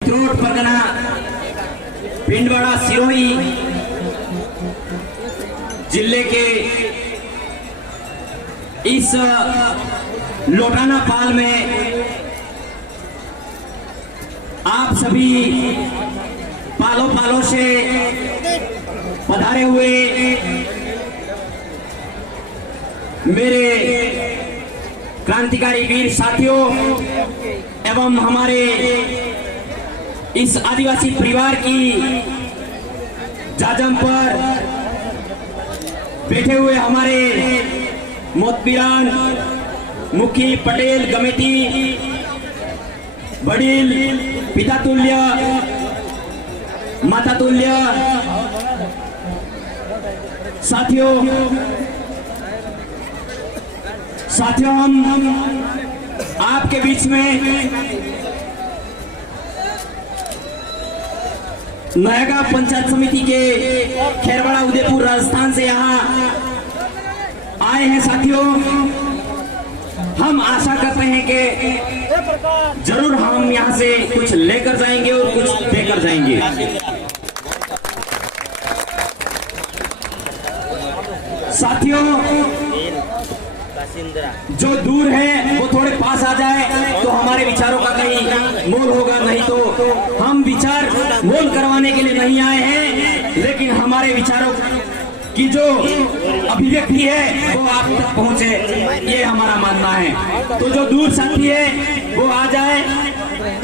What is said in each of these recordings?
त्रोट परगना पिंडवाड़ा सिरोही जिले के इस लोटाना पाल में आप सभी पालों पालों से पधारे हुए मेरे क्रांतिकारी वीर साथियों एवं हमारे इस आदिवासी परिवार की जाजम पर बैठे हुए हमारे मोतबीरान मुखी पटेल गमेती वडील पिता तुल्य माता तुल्य साथियों हम आपके बीच में नयागांव पंचायत समिति के खेरवाड़ा उदयपुर राजस्थान से यहाँ आए हैं साथियों। हम आशा करते हैं कि जरूर हम यहाँ से कुछ लेकर जाएंगे और कुछ देकर जाएंगे। साथियों जो दूर है वो थोड़े पास आ जाए तो हमारे विचारों का कहीं मोल होगा, नहीं तो हम विचार मोल करवाने के लिए नहीं आए हैं, लेकिन हमारे विचारों की जो अभिव्यक्ति है वो आप तक पहुंचे, ये हमारा मानना है। तो जो दूर साथी है वो आ जाए,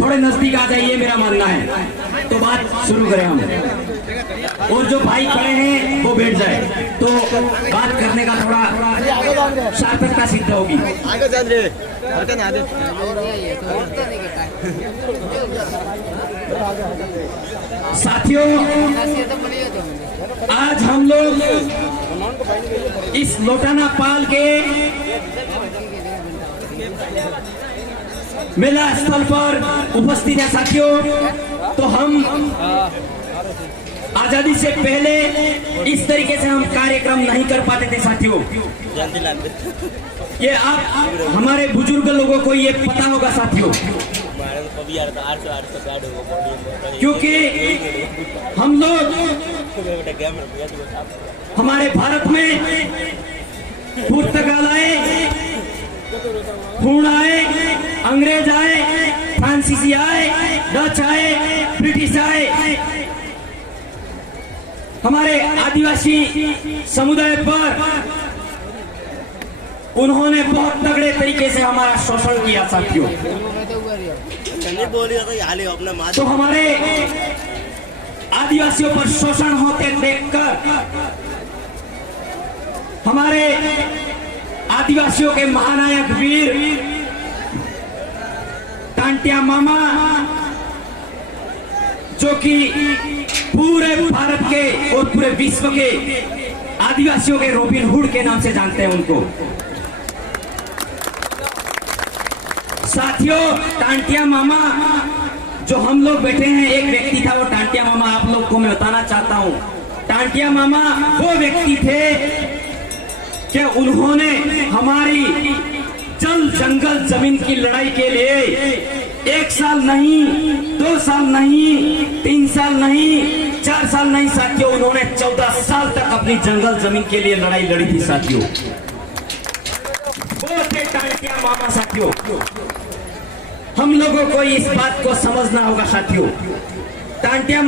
थोड़े नजदीक आ जाए, ये मेरा मानना है। तो बात शुरू करें हम, और जो भाई खड़े हैं वो बैठ जाए तो बात करने का थोड़ा सार्थकता सिद्ध होगी। साथियों आज हम लोग इस लोटाना पाल के मेला स्थल पर उपस्थित है साथियों। तो हम आजादी से पहले इस तरीके से हम कार्यक्रम नहीं कर पाते थे साथियों। ये आप हमारे बुजुर्ग लोगों को ये पता होगा साथियों, क्योंकि हम लोग हमारे भारत में पुर्तगाल आए, खून आए, अंग्रेज आए, फ्रांसीसी आए, डच आए, ब्रिटिश आए, हमारे आदिवासी समुदाय पर उन्होंने बहुत तगड़े तरीके से हमारा शोषण किया साथियों। तो हमारे आदिवासियों पर शोषण होते देखकर हमारे आदिवासियों के महानायक वीर टांटिया मामा, जो कि पूरे भारत के और पूरे विश्व के आदिवासियों के रॉबिन हुड के नाम से जानते हैं उनको साथियों। टांटिया मामा जो हम लोग बैठे हैं, एक व्यक्ति था वो टांटिया मामा, आप लोग को मैं बताना चाहता हूं। टांटिया मामा वो व्यक्ति थे कि उन्होंने हमारी जल जंगल जमीन की लड़ाई के लिए 1 साल नहीं, 2 साल नहीं, 3 साल नहीं, 4 साल नहीं साथियों, उन्होंने 14 साल तक अपनी जंगल जमीन के लिए लड़ाई लड़ी थी साथियों। वो थे टांटिया मामा साथियों। हम लोगों को इस बात को समझना होगा साथियों। टांटिया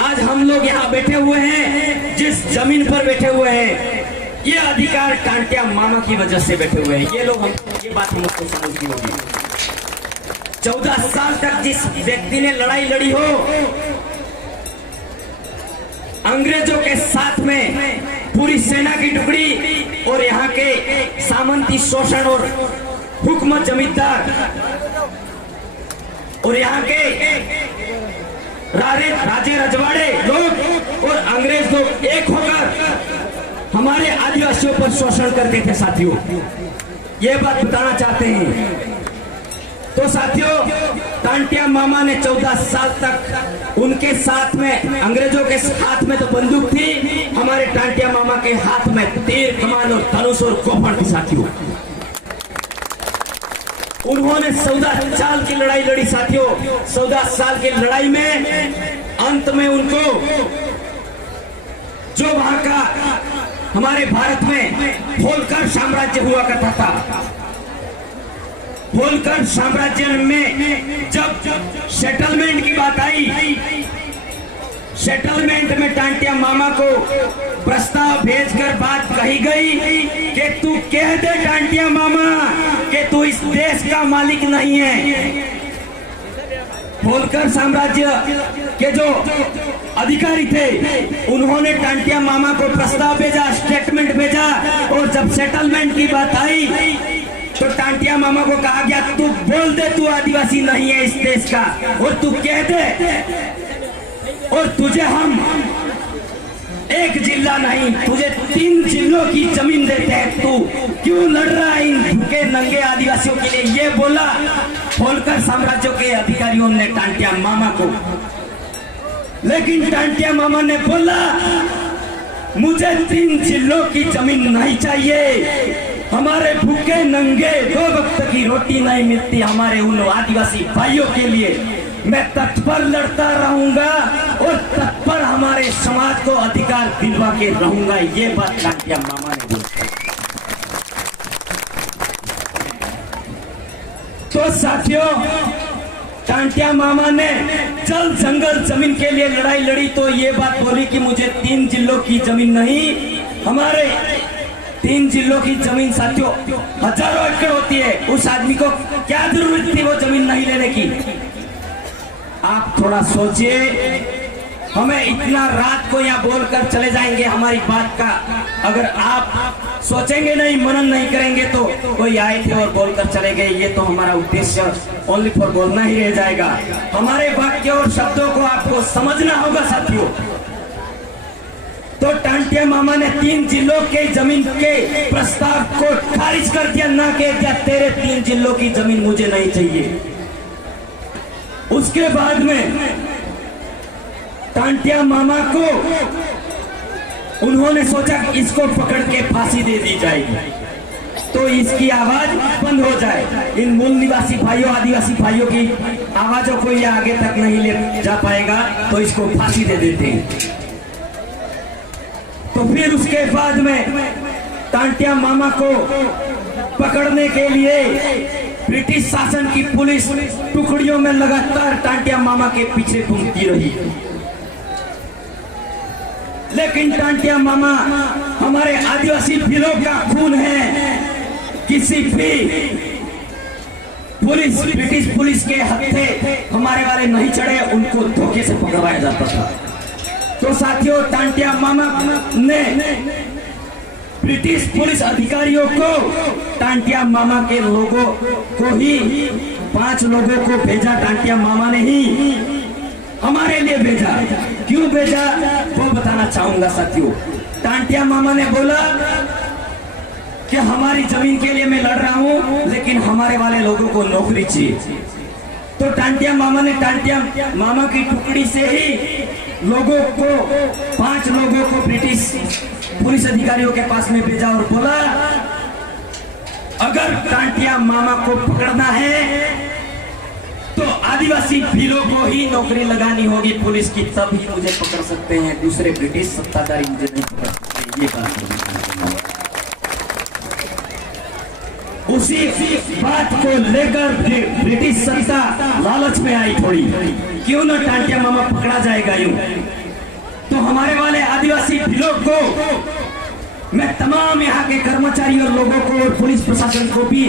आज हम लोग यहाँ बैठे हुए हैं, जिस जमीन पर बैठे हुए हैं, ये अधिकार टांटिया मामा की वजह से बैठे हुए हैं। ये लोग हम ये बात हमको समझनी होगी। 14 साल तक जिस व्यक्ति ने लड़ाई लड़ी हो अंग्रेजों के साथ में, पूरी सेना की टुकड़ी और यहाँ के सामंती शोषण और हुकूमत जमींदार और यहाँ के राजे रजवाड़े लोग और अंग्रेज लोग एक होकर हमारे आदिवासियों पर शोषण करते थे साथियों। ये बात बताना चाहते हैं। तो साथियों टांटिया मामा ने 14 साल तक उनके साथ में, अंग्रेजों के हाथ में तो बंदूक थी, हमारे टांटिया मामा के हाथ में तीर कमान और धनुष और गोफन थी साथियों। उन्होंने 14 साल की लड़ाई लड़ी साथियों। 14 साल की लड़ाई में अंत में उनको जो वहां का हमारे भारत में होलकर साम्राज्य हुआ करता था, होलकर साम्राज्य में जब सेटलमेंट की बात आई, सेटलमेंट में टांटिया मामा को प्रस्ताव भेजकर बात कही गई कि तू कह दे टांटिया मामा कि तू इस देश का मालिक नहीं है। होलकर साम्राज्य के जो अधिकारी थे उन्होंने टांटिया मामा को प्रस्ताव भेजा, स्टेटमेंट भेजा, और जब सेटलमेंट की बात आई तो टांटिया मामा को कहा गया तू बोल दे तू आदिवासी नहीं है इस देश का, और तू कह दे, और तुझे हम एक जिला नहीं तुझे 3 जिलों की जमीन देते हैं, तू क्यों लड़ रहा है इन भूखे नंगे आदिवासियों के लिए, ये बोला होलकर साम्राज्य के अधिकारियों ने टांटिया मामा को। लेकिन टांटिया मामा ने बोला मुझे 3 जिलों की जमीन नहीं चाहिए, हमारे भूखे नंगे 2 वक्त की रोटी नहीं मिलती हमारे उन आदिवासी भाइयों के लिए, मैं तत्पर लड़ता रहूंगा और तत्पर हमारे समाज को अधिकार दिलवा के रहूंगा, ये बात टांटिया मामा ने बोली। तो साथियों, टांटिया मामा ने जल जंगल जमीन के लिए लड़ाई लड़ी तो ये बात बोली कि मुझे 3 जिलों की जमीन नहीं, हमारे 3 जिलों की जमीन साथियों हजारों एकड़ होती है, उस आदमी को क्या जरूरत थी वो जमीन नहीं लेने की। आप थोड़ा सोचिए, हमें इतना रात को यहाँ बोलकर चले जाएंगे हमारी बात का, अगर आप सोचेंगे नहीं, मनन नहीं करेंगे तो कोई आए थे और बोलकर चले गए, ये तो हमारा उद्देश्य ओनली फॉर बोलना ही रह जाएगा। हमारे वाक्य और शब्दों को आपको समझना होगा साथियों। तो टांटिया मामा ने 3 जिलों के जमीन के प्रस्ताव को खारिज कर दिया, ना कह दिया तेरे 3 जिलों की जमीन मुझे नहीं चाहिए। उसके बाद में टांटिया मामा को उन्होंने सोचा कि इसको पकड़ के फांसी दे दी जाएगी तो इसकी आवाज बंद हो जाए, इन मूल निवासी भाइयों आदिवासी भाइयों की आवाजों को ये आगे तक नहीं ले जा पाएगा, तो इसको फांसी दे देते हैं। तो फिर उसके बाद में टांटिया मामा को पकड़ने के लिए ब्रिटिश शासन की पुलिस टुकड़ियों में लगातार टांटिया मामा के पीछे घूमती रही, लेकिन टांटिया मामा हमारे आदिवासी भीलों का खून है, किसी भी पुलिस ब्रिटिश पुलिस के हत्थे हमारे वाले नहीं चढ़े, उनको धोखे से पकड़वाया जाता था। तो साथियों, टांटिया मामा ने ब्रिटिश पुलिस अधिकारियों को टांटिया मामा के लोगों को ही 5 लोगों को भेजा, टांटिया मामा ने ही हमारे लिए भेजा। क्यों भेजा वो बताना चाहूंगा साथियों। टांटिया मामा ने बोला कि हमारी जमीन के लिए मैं लड़ रहा हूं, लेकिन हमारे वाले लोगों को नौकरी चाहिए। तो टांटिया मामा ने टांटिया मामा की टुकड़ी से ही लोगों को 5 लोगों को ब्रिटिश पुलिस अधिकारियों के पास में भेजा और बोला अगर टांटिया मामा को पकड़ना है तो आदिवासी भीलों को ही नौकरी लगानी होगी पुलिस की, तब ही मुझे पकड़ सकते हैं, दूसरे ब्रिटिश सत्ताधारी मुझे नहीं पकड़ सकते। ये बात उसी बात को लेकर ब्रिटिश सत्ता लालच में आई थोड़ी, क्यों ना टांटिया मामा पकड़ा जाएगा यूं। तो हमारे वाले आदिवासी भीलों को मैं तमाम यहाँ के कर्मचारी और लोगों को और पुलिस प्रशासन को भी,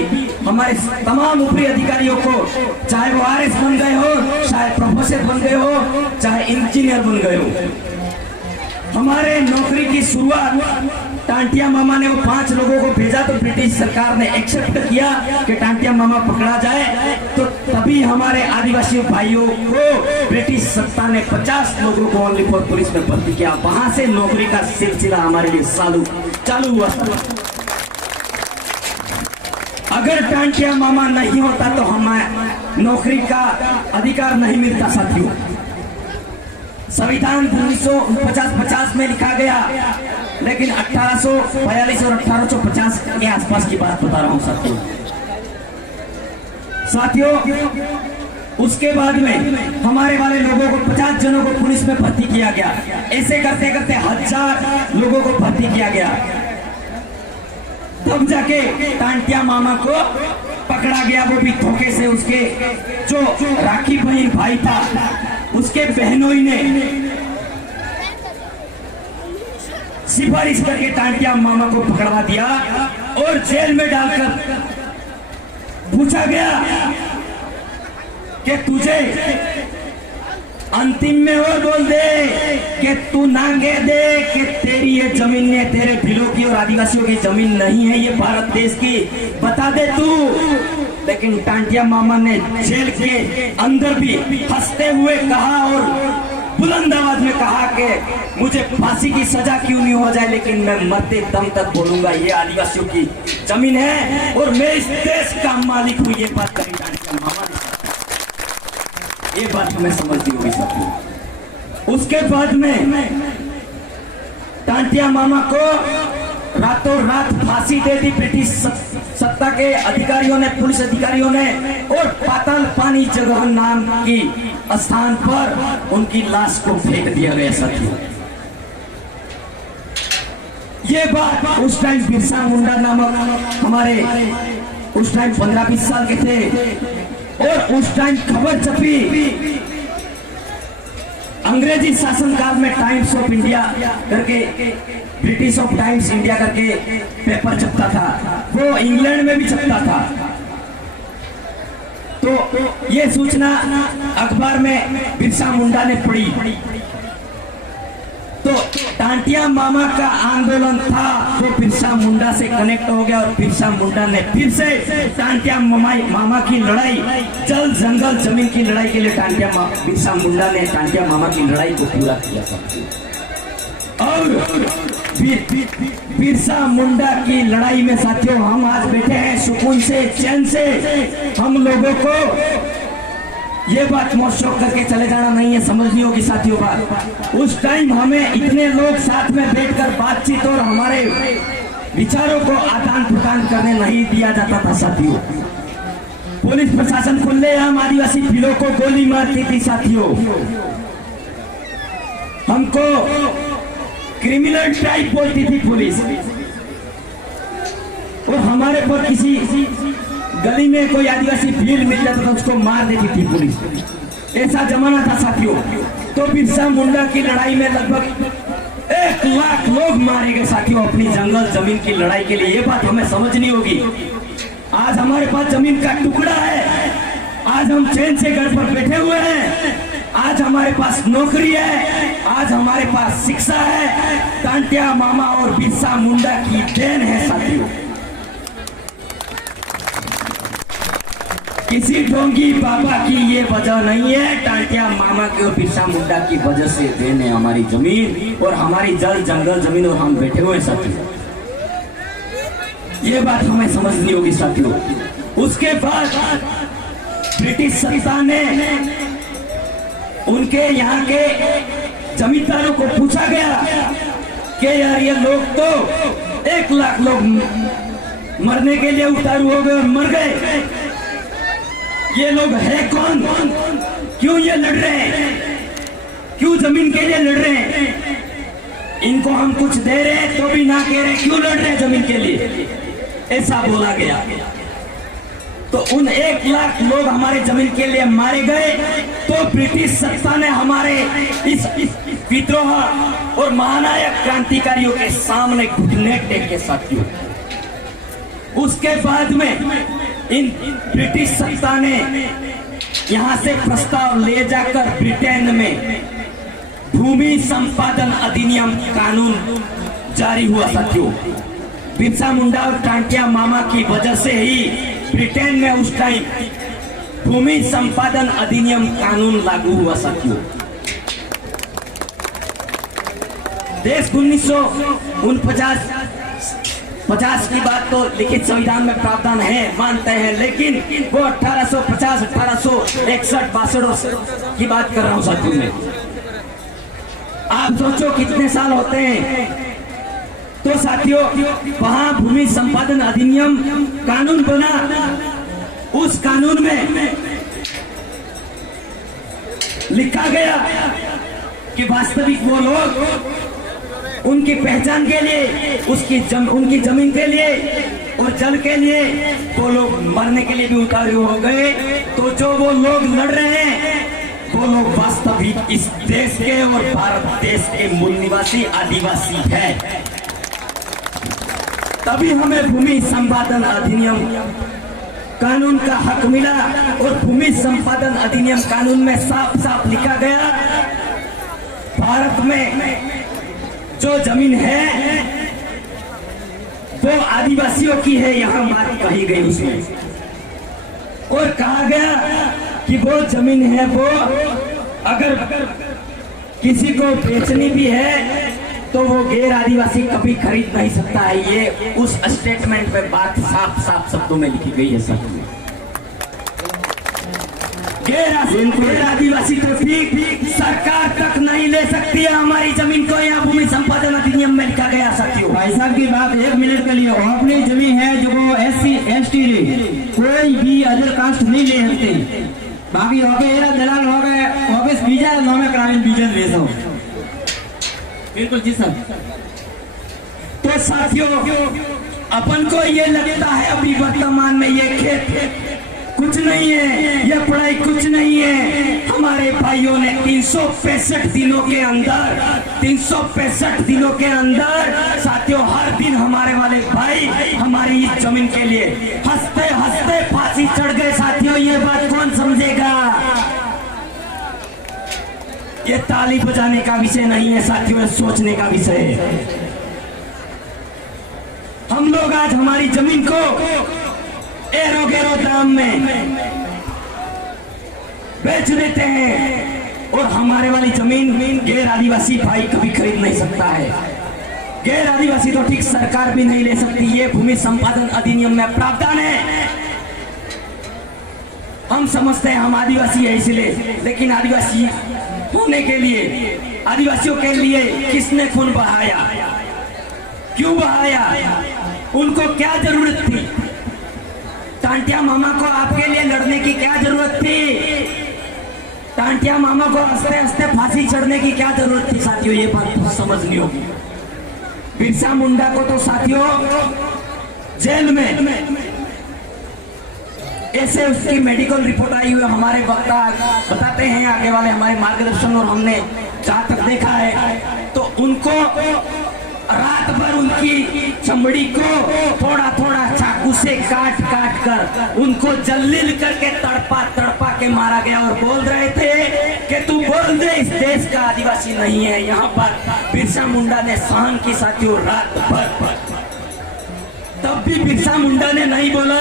हमारे तमाम ऊपरी अधिकारियों को, चाहे वो आरएस बन गए हो, चाहे प्रोफेसर बन गए हो, चाहे इंजीनियर बन गए हो, हमारे नौकरी की शुरुआत टांटिया मामा ने वो 5 लोगों को भेजा तो ब्रिटिश सरकार ने एक्सेप्ट किया कि टांटिया मामा पकड़ा जाए। तो तभी हमारे आदिवासी भाइयों को ब्रिटिश सत्ता ने 50 लोगों को ओनली फॉर पुलिस में भर्ती किया। वहां से नौकरी का सिलसिला हमारे लिए चालू हुआ। अगर टांटिया मामा नहीं होता तो हमें नौकरी का अधिकार नहीं मिलता साथियों। संविधान 1950 में लिखा गया, लेकिन 1842 और 1850 के आसपास की बात बता रहा हूं साथियों। साथियों, उसके बाद में हमारे वाले लोगों को 50 जनों को पुलिस में भर्ती किया गया। ऐसे करते करते 1000 लोगों को भर्ती किया गया। तब जाके टांटिया मामा को पकड़ा गया, वो भी धोखे से। उसके जो राखी बहन भाई था, उसके बहनोई ने सिफारिश करके टांटिया मामा को पकड़वा दिया और जेल में डालकर पूछा गया कि तुझे अंतिम में वो बोल दे कि तू नांगे दे कि तेरी ये जमीन ने तेरे भिलों की और आदिवासियों की जमीन नहीं है, ये भारत देश की, बता दे तू। लेकिन टांटिया मामा ने जेल के अंदर भी हंसते हुए कहा और बुलंद आवाज में कहा कि मुझे फांसी की सजा क्यों नहीं हो जाए, लेकिन मैं मरते दम तक बोलूंगा ये आदिवासियों की जमीन है और मैं इस देश का मालिक हूं। ये बात करी टांटिया मामा ने। ये बात हमें समझनी होगी साथियों। उसके बाद में टांटिया मामा को रातों रात फांसी दे दी ब्रिटिश सत्ता के अधिकारियों ने, पुलिस अधिकारियों ने, और पाताल पानी जगह नाम की स्थान पर उनकी लाश को फेंक दिया गया साथियों। ये बात उस टाइम बिरसा मुंडा नामक हमारे उस टाइम 15-20 साल के थे और उस टाइम खबर छपी अंग्रेजी शासनकाल में, टाइम्स ऑफ इंडिया करके, ब्रिटिश ऑफ टाइम्स इंडिया करके पेपर छपता था, वो इंग्लैंड में भी छपता था। तो ये सूचना अखबार में बिरसा मुंडा ने पढ़ी। तो टांटिया मामा का आंदोलन था वो बिरसा मुंडा से कनेक्ट हो गया और बिरसा मुंडा ने फिर से टांटिया मामा की लड़ाई, जल जंगल जमीन की लड़ाई के लिए बिरसा मुंडा ने टांटिया मामा की लड़ाई को पूरा किया था। और बिरसा मुंडा की लड़ाई में साथियों हम आज बैठे हैं सुकून से, चैन से। हम लोगों को ये बात मोशोक करके चले जाना नहीं है, समझनी होगी साथियों बात। उस टाइम हमें इतने लोग साथ में बैठकर बातचीत और हमारे विचारों को आदान प्रदान करने नहीं दिया जाता था साथियों। पुलिस प्रशासन खुलेआम आदिवासी भिलों को गोली मारती थी साथियों। हमको क्रिमिनल टाइप बोलती थी पुलिस, और हमारे पर किसी गली में कोई आदिवासी भीड़ मिल जाता था उसको मार देती थी पुलिस। ऐसा जमाना था साथियों। तो बिरसा मुंडा की लड़ाई में लगभग 1 लाख लोग मारे गए साथियों अपनी जंगल जमीन की लड़ाई के लिए। ये बात हमें समझनी होगी। आज हमारे पास जमीन का टुकड़ा है, आज हम चैन से घर पर बैठे हुए हैं, आज हमारे पास नौकरी है, आज हमारे पास शिक्षा है, टांटिया मामा और बिरसा मुंडा की देन है साथियों। किसी ढोंगी बाबा की ये वजह नहीं है, टांटिया मामा की और बिरसा मुंडा की वजह से देन है हमारी जमीन और हमारी जल जंगल जमीन, और हम बैठे हुए साथियों। ये बात हमें समझनी होगी साथियों। उसके बाद ब्रिटिश सत्ता ने उनके यहाँ के जमींदारों को पूछा गया कि यार ये लोग तो 1 लाख लोग मरने के लिए उतारू हो गए और मर गए, ये लोग है कौन, क्यों ये लड़ रहे हैं, क्यों जमीन के लिए लड़ रहे हैं, इनको हम कुछ दे रहे हैं तो भी ना कह रहे, क्यों लड़ रहे हैं जमीन के लिए, ऐसा बोला गया। तो उन 1 लाख लोग हमारे जमीन के लिए मारे गए। तो ब्रिटिश सत्ता ने हमारे इस विद्रोह और महानायक क्रांतिकारियों के सामने घुटने टेके साथियों। उसके बाद में इन ब्रिटिश सत्ता ने यहां से प्रस्ताव ले जाकर ब्रिटेन में भूमि संपादन अधिनियम कानून जारी हुआ साथियों। बिरसा मुंडा और टांटिया मामा की वजह से ही ब्रिटेन में उस टाइम भूमि संपादन अधिनियम कानून लागू हुआ साथियों। देश 1949 की बात तो लिखित संविधान में प्रावधान है, मानते हैं, लेकिन वो 1850, 1861, 62 की बात कर रहा हूं साथियों में। आप सोचो कितने साल होते हैं। तो साथियों वहां भूमि संपादन अधिनियम कानून बना उस कानून में लिखा गया कि वास्तविक वो लोग उनकी पहचान के लिए उनकी जमीन के लिए और जल के लिए वो लोग मरने के लिए भी उतारू हो गए। तो जो वो लोग लड़ रहे हैं वो लोग वास्तविक इस देश के और भारत देश के मूल निवासी आदिवासी है। तभी हमें भूमि संपादन अधिनियम कानून का हक मिला। और भूमि संपादन अधिनियम कानून में साफ साफ लिखा गया, भारत में जो जमीन है वो आदिवासियों की है, यहाँ बात कही गई उसमें। और कहा गया कि वो जमीन है वो अगर किसी को बेचनी भी है तो वो गैर आदिवासी कभी खरीद नहीं सकता है। ये उस स्टेटमेंट पे बात साफ साफ शब्दों में लिखी गई है। सब गैर आदिवासी तो ठीक, सरकार तक नहीं ले सकती है हमारी जमीन को। यहाँ भूमि संपादन अधिनियम में लिखा गया। साथियों, भाई साहब की बात 1 मिनट के लिए, अपनी जमीन है जो वो SC ST कोई भी अदर कास्ट नहीं ले सकते। बाकी हो गए दलाल हो गए ऑफिस बीजा नौमे ग्रामीण बीजन ले सो। बिल्कुल जी सर। तो साथियों, अपन को ये लगता है अभी वर्तमान में ये खेत कुछ नहीं है, ये पढ़ाई कुछ नहीं है। हमारे भाइयों ने 365 दिनों के अंदर साथियों हर दिन हमारे वाले भाई हमारी इस जमीन के लिए हंसते हंसते फांसी चढ़ गए। साथियों, ये बात कौन समझेगा? ये ताली बजाने का विषय नहीं है साथियों, सोचने का विषय है। हम लोग आज हमारी जमीन को एरो गेरो दाम में बेच देते हैं और हमारे वाली जमीन गैर आदिवासी भाई कभी खरीद नहीं सकता है। गैर आदिवासी तो ठीक, सरकार भी नहीं ले सकती। ये भूमि संपादन अधिनियम में प्रावधान है। हम समझते हैं हम आदिवासी है इसलिए, लेकिन आदिवासी होने के लिए, आदिवासियों के लिए किसने खून बहाया, क्यों बहाया, उनको क्या जरूरत थी? टांटिया मामा को आपके लिए लड़ने की क्या जरूरत थी? टांटिया मामा को हंसते हंसते फांसी चढ़ने की क्या जरूरत थी? साथियों, ये बात तो समझनी होगी। बिरसा मुंडा को तो साथियों जेल में ऐसे उसकी मेडिकल रिपोर्ट आई हुई, हमारे वक्ता बताते हैं आगे वाले हमारे मार्गदर्शन, और हमने जहां तक देखा है तो उनको रात भर उनकी चमड़ी को थोड़ा थोड़ा चाकू से काट काट कर उनको जलील करके तड़पा के मारा गया। और बोल रहे थे कि तू बोल दे इस देश का आदिवासी नहीं है। यहाँ पर बिरसा मुंडा ने सहन की साथियों रात भर। तब भी बिरसा मुंडा ने नहीं बोला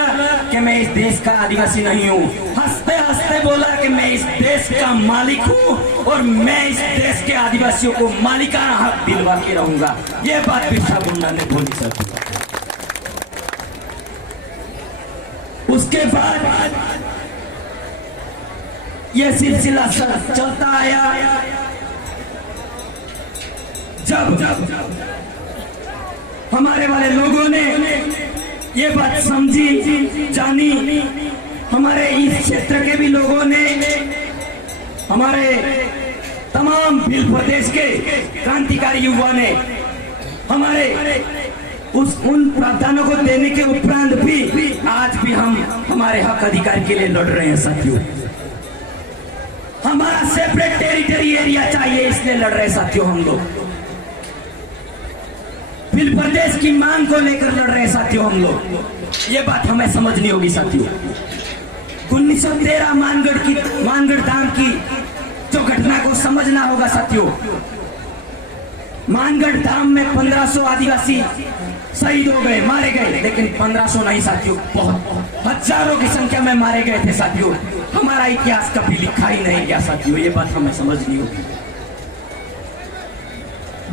कि मैं इस देश का आदिवासी नहीं हूँ। हंसते हंसते बोला कि मैं इस देश का मालिक हूँ और मैं इस देश के आदिवासियों को मालिकाना हक दिलवा के रहूंगा। ये बात बिरसा मुंडा ने बोली सर। उसके बाद ये सिलसिला चलता आया। जब हमारे वाले लोगों ने ये बात समझी जानी, हमारे इस क्षेत्र के भी लोगों ने, हमारे तमाम भील प्रदेश के क्रांतिकारी युवा ने हमारे उन प्रावधानों को देने के उपरांत भी आज भी हम हमारे हक अधिकार के लिए लड़ रहे हैं। साथियों, हमारा सेपरेट टेरिटरी एरिया चाहिए, इसलिए लड़ रहे हैं साथियों। हम लोग भील प्रदेश की मांग को लेकर लड़ रहे हैं साथियों हम लोग। ये बात हमें समझनी होगी साथियों। 1913 मानगढ़ धाम की जो घटना को समझना होगा साथियों। मानगढ़ धाम में 1500 आदिवासी शहीद हो गए, मारे गए, लेकिन 1500 नहीं साथियों, बहुत हजारों की संख्या में मारे गए थे साथियों। हमारा इतिहास कभी लिखा ही नहीं गया साथियों, ये बात हमें समझनी होगी।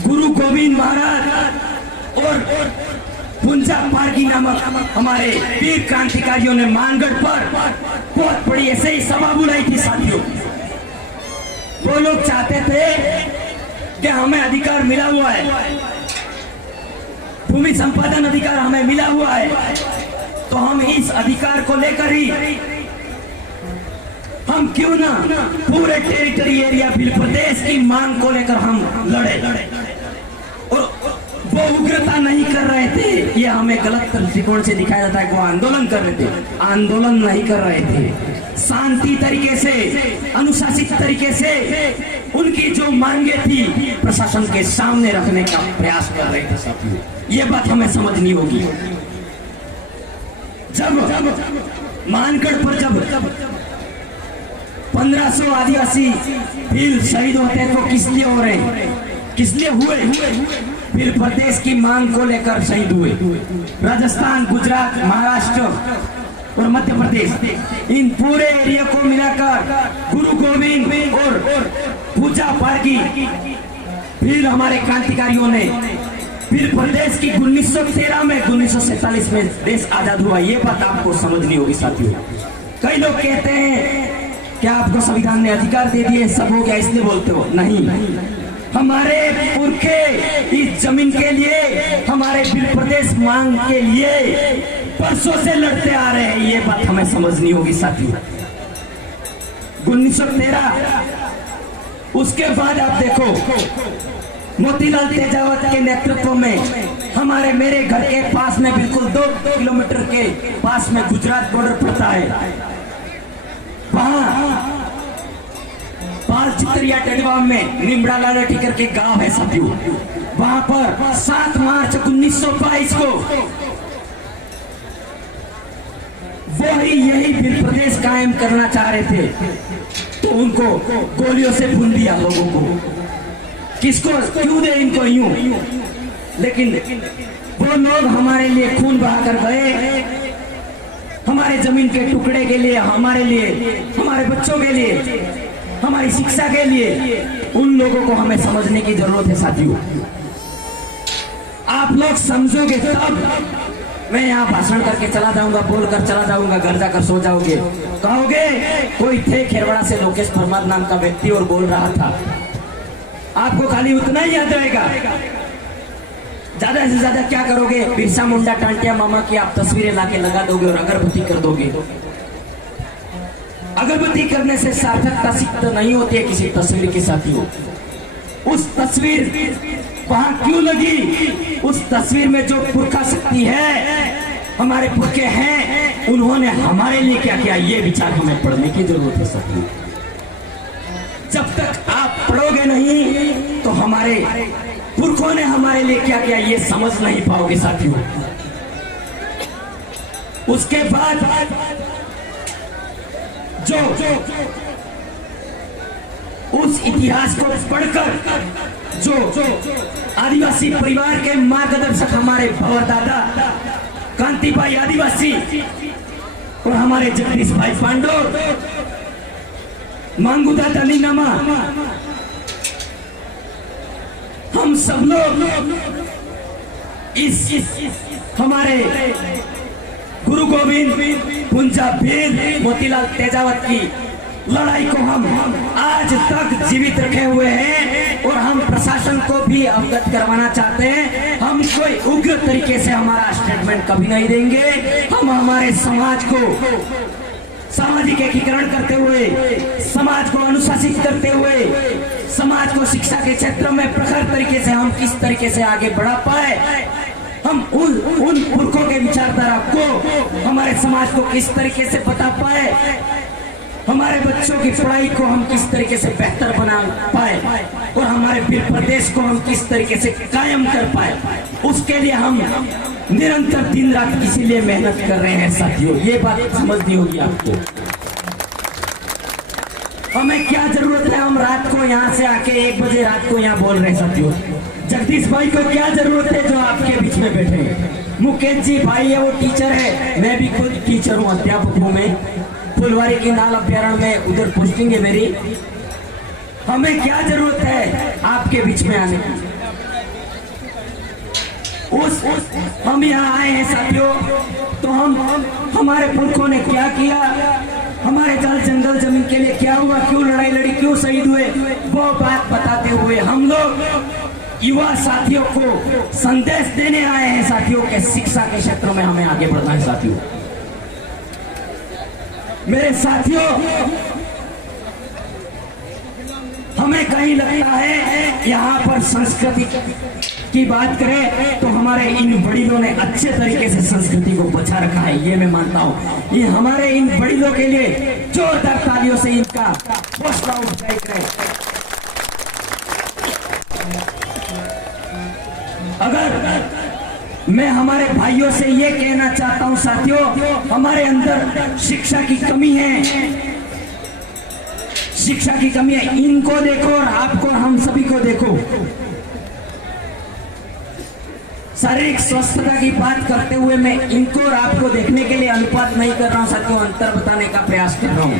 गुरु गोविंद महाराज और पुंजा पारगी नामक हमारे वीर क्रांतिकारियों ने मानगढ़ पर बहुत बड़ी ऐसे ही सभा बुलाई थी साथियों। वो लोग चाहते थे कि हमें अधिकार मिला हुआ है, भूमि संपादन अधिकार हमें मिला हुआ है, तो हम इस अधिकार को लेकर ही हम क्यों ना पूरे टेरिटरी एरिया बिल प्रदेश की मांग को लेकर हम लड़े। और वो उग्रता नहीं कर रहे थे, ये हमें गलत दृष्टिकोण से दिखाया जाता है। वो आंदोलन कर रहे थे, आंदोलन नहीं कर रहे थे। शांति तरीके से, अनुशासित तरीके से उनकी जो मांगे थी प्रशासन के सामने रखने का प्रयास कर रहे थे साथियों। ये बात हमें समझनी होगी। जब मानगढ़ पर जब 1500 आदिवासी भील शहीद होते हैं तो किस लिए हो रहे हैं, किस लिए हुए? भील प्रदेश की मांग को लेकर शहीद हुए। राजस्थान, गुजरात, महाराष्ट्र और मध्य प्रदेश, इन पूरे एरिया को मिलाकर गुरु गोविंद और पूजा पारगी भील हमारे क्रांतिकारियों ने भील प्रदेश की 1913 में 1947 में देश आजाद हुआ। ये बात आपको समझनी होगी साथियों। कई लोग कहते हैं क्या आपको संविधान ने अधिकार दे दिए, सब हो गया इसलिए बोलते हो? नहीं, हमारे पुरखे इस जमीन के लिए, हमारे भील प्रदेश मांग के लिए बरसों से लड़ते आ रहे हैं। ये बात हमें समझनी होगी साथियों। 1913 उसके बाद आप देखो मोतीलाल तेजावत के नेतृत्व में हमारे मेरे घर के पास में बिल्कुल 2 किलोमीटर के पास में गुजरात बॉर्डर पड़ता है। वहां पाल चित्रिया टेडवा में निमड़ा लाला टिकर के गांव है साथियों। वहां पर 7 मार्च 1922 को वो ही यही भील प्रदेश कायम करना चाह रहे थे, तो उनको गोलियों से भून दिया लोगों को। किसको, क्यों दे इनको यूं? लेकिन वो लोग हमारे लिए खून बहाकर गए, हमारे जमीन के टुकड़े के लिए, हमारे लिए, हमारे बच्चों के लिए, हमारी शिक्षा के लिए। उन लोगों को हमें समझने की जरूरत है साथियों। आप लोग समझोगे तब। मैं यहाँ भाषण करके चला जाऊंगा, बोलकर चला जाऊंगा, घर जाकर सो जाओगे, कहोगे कोई थे खेरवाड़ा से लोकेश परमार नाम का व्यक्ति और बोल रहा था। आपको खाली उतना ही याद रहेगा। ज्यादा से ज्यादा क्या करोगे? बिरसा मुंडा, टांटिया मामा की आप तस्वीरें लाके लगा दोगे और अगरबत्ती कर दोगे। अगरबत्ती करने से सार्थकता सिद्ध नहीं होती है किसी तस्वीर के साथियों। उस तस्वीर वहां क्यों लगी? उस तस्वीर में जो पुरखा शक्ति है, हमारे पुरखे हैं, उन्होंने हमारे लिए क्या किया, ये विचार हमें पढ़ने की जरूरत है साथियों। जब तक आप पढ़ोगे नहीं तो हमारे पुरखों ने हमारे लिए क्या किया ये समझ नहीं पाओगे साथियों। उसके बाद जो उस इतिहास को पढ़कर जो आदिवासी परिवार के मार्गदर्शक हमारे भवर दादा कांति भाई आदिवासी और हमारे जगदीश भाई पांडो, मांगूदा तलीनामा, हम सब लोग इस हमारे गुरु गोविंद, पुंजा भील, मोतीलाल तेजावत की लड़ाई को हम आज तक जीवित रखे हुए हैं और हम प्रशासन को भी अवगत करवाना चाहते हैं। हम कोई उग्र तरीके से हमारा स्टेटमेंट कभी नहीं देंगे। हम हमारे समाज को सामाजिक एकीकरण करते हुए, समाज को अनुशासित करते हुए, समाज को शिक्षा के क्षेत्र में प्रखर तरीके से हम किस तरीके से आगे बढ़ा पाए, हम उन पुरखों के विचारधारा को हमारे समाज को किस तरीके से बता पाए, हमारे बच्चों की पढ़ाई को हम किस तरीके से बेहतर बना पाए और हमारे भील प्रदेश को हम किस तरीके से कायम कर पाए, उसके लिए हम निरंतर दिन रात इसीलिए मेहनत कर रहे हैं साथियों। ये बात समझनी होगी आपको। हमें क्या जरूरत है? हम रात को यहाँ से आके 1 बजे रात को यहाँ बोल रहे हैं साथियों। जगदीश भाई को क्या जरूरत है जो आपके बीच में बैठे हैं? मुकेश जी भाई है, वो टीचर है, मैं भी खुद टीचर हूँ, अध्यापक हूँ। मैं फुलवारी की नाल अभ्यारण्य में उधर पोस्टिंग है मेरी। हमें क्या जरूरत है आपके बीच में आने की? हम यहाँ आए हैं साथियों, तो हमारे पुरखों ने क्या किया, हमारे जल जंगल जमीन के लिए क्या हुआ, क्यों लड़ाई लड़ी, क्यों शहीद हुए, वो बात बताते हुए हम लोग युवा साथियों को संदेश देने आए हैं साथियों के शिक्षा के क्षेत्र में हमें आगे बढ़ना है साथियों। मेरे साथियों, हमें कहीं लगता है यहाँ पर संस्कृति की बात करें तो हमारे इन बड़ीलों ने अच्छे तरीके से संस्कृति को बचा रखा है, ये मैं मानता हूँ। ये हमारे इन बड़ीलों के लिए जोरदार तालियों से इनका हौसला अफजाई करें। अगर मैं हमारे भाइयों से ये कहना चाहता हूं साथियों, हमारे अंदर शिक्षा की कमी है, शिक्षा की कमी है। इनको देखो और आपको, हम सभी को देखो। शारीरिक स्वस्थता की बात करते हुए मैं इनको और आपको देखने के लिए अनुपात नहीं कर रहा हूं साथियों, अंतर बताने का प्रयास कर रहा हूं।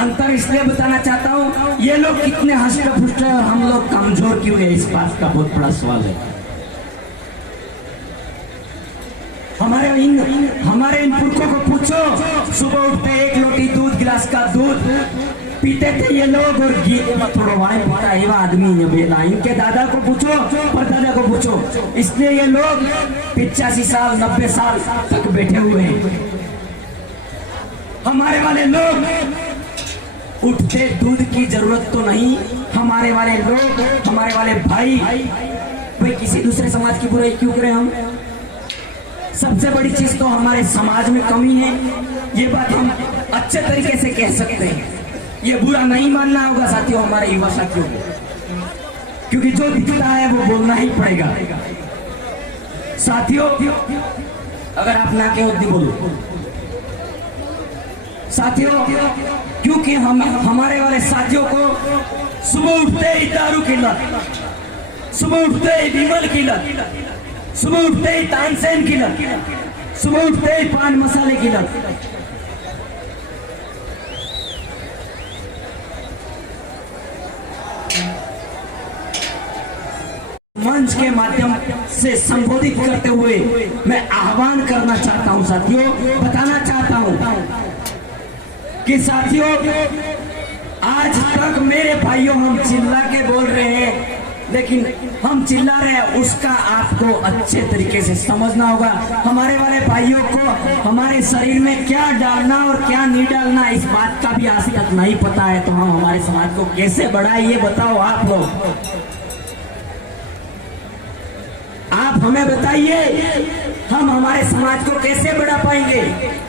अंतर इसलिए बताना चाहता हूं, ये लोग कितने हष्ट पुष्ट और हम लोग कमजोर क्यों है, इस बात का बहुत बड़ा सवाल है। हमारे इन पुरखों को पूछो, सुबह उठते एक लोटी दूध, गिलास का दूध पीते थे ये लोग और गीत में थोड़ा वाई पता है आदमी ने बेला। इनके दादा को पूछो, परदादा को पूछो, इसलिए ये लोग 85 साल 90 साल तक बैठे हुए हैं। हमारे वाले लोग उठते दूध की जरूरत तो नहीं, हमारे वाले लोग, हमारे वाले भाई किसी दूसरे समाज की बुराई क्यों करें हम? सबसे बड़ी चीज तो हमारे समाज में कमी है, ये बात हम अच्छे तरीके से कह सकते हैं। ये बुरा नहीं मानना होगा साथियों हमारे युवा साथियों को, क्योंकि जो दिखता है वो बोलना ही पड़ेगा। साथियों, अगर आप ना के होती बोलो साथियों, क्योंकि हम हमारे वाले साथियों को सुबह उठते ही दारू की लत, सुबह उठते ही विमल की लत, सुबह उठते ही तानसेन की लत, सुबह उठते ही पान मसाले की लत। मंच के माध्यम से संबोधित करते हुए मैं आह्वान करना चाहता हूं साथियों, बताना चाहता हूं कि साथियों, आज तक मेरे भाइयों हम चिल्ला के बोल रहे हैं, लेकिन हम चिल्ला रहे हैं उसका आपको अच्छे तरीके से समझना होगा। हमारे वाले भाइयों को हमारे शरीर में क्या डालना और क्या नहीं डालना, इस बात का भी आज तक नहीं पता है। तो हम हमारे समाज को कैसे बढ़ाए, ये बताओ आप लोग। आप हमें बताइए, हम हमारे समाज को कैसे बढ़ा पाएंगे?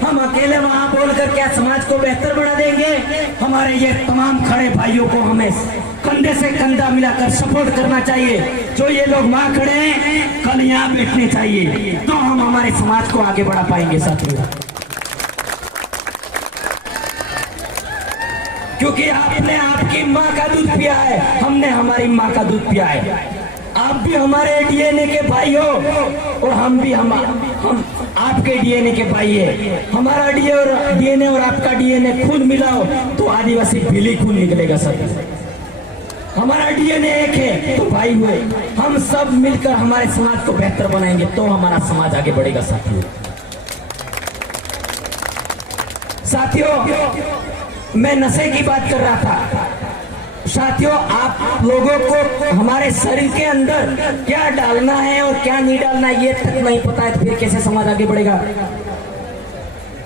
हम अकेले वहां बोलकर क्या समाज को बेहतर बढ़ा देंगे? हमारे ये तमाम खड़े भाइयों को हमें कंधे से कंधा मिलाकर सपोर्ट करना चाहिए। जो ये लोग वहां खड़े हैं, कल यहाँ बैठने चाहिए, तो हम हमारे समाज को आगे बढ़ा पाएंगे साथियों। क्योंकि आपने आपकी माँ का दूध पिया है, हमने हमारी माँ का दूध पिया है। आप भी हमारे डीएनए के भाई हो और हम भी हम आपके डीएनए के भाई है। हमारा डीएनए और आपका डीएनए खून मिलाओ तो आदिवासी भीली खून निकलेगा सर। हमारा डीएनए एक है तो भाई हुए। हम सब मिलकर हमारे समाज को बेहतर बनाएंगे तो हमारा समाज आगे बढ़ेगा साथियों। साथियों, मैं नशे की बात कर रहा था। साथियों, आप लोगों को हमारे शरीर के अंदर क्या डालना है और क्या नहीं डालना ये तक नहीं पता है, तो फिर कैसे समाज आगे बढ़ेगा?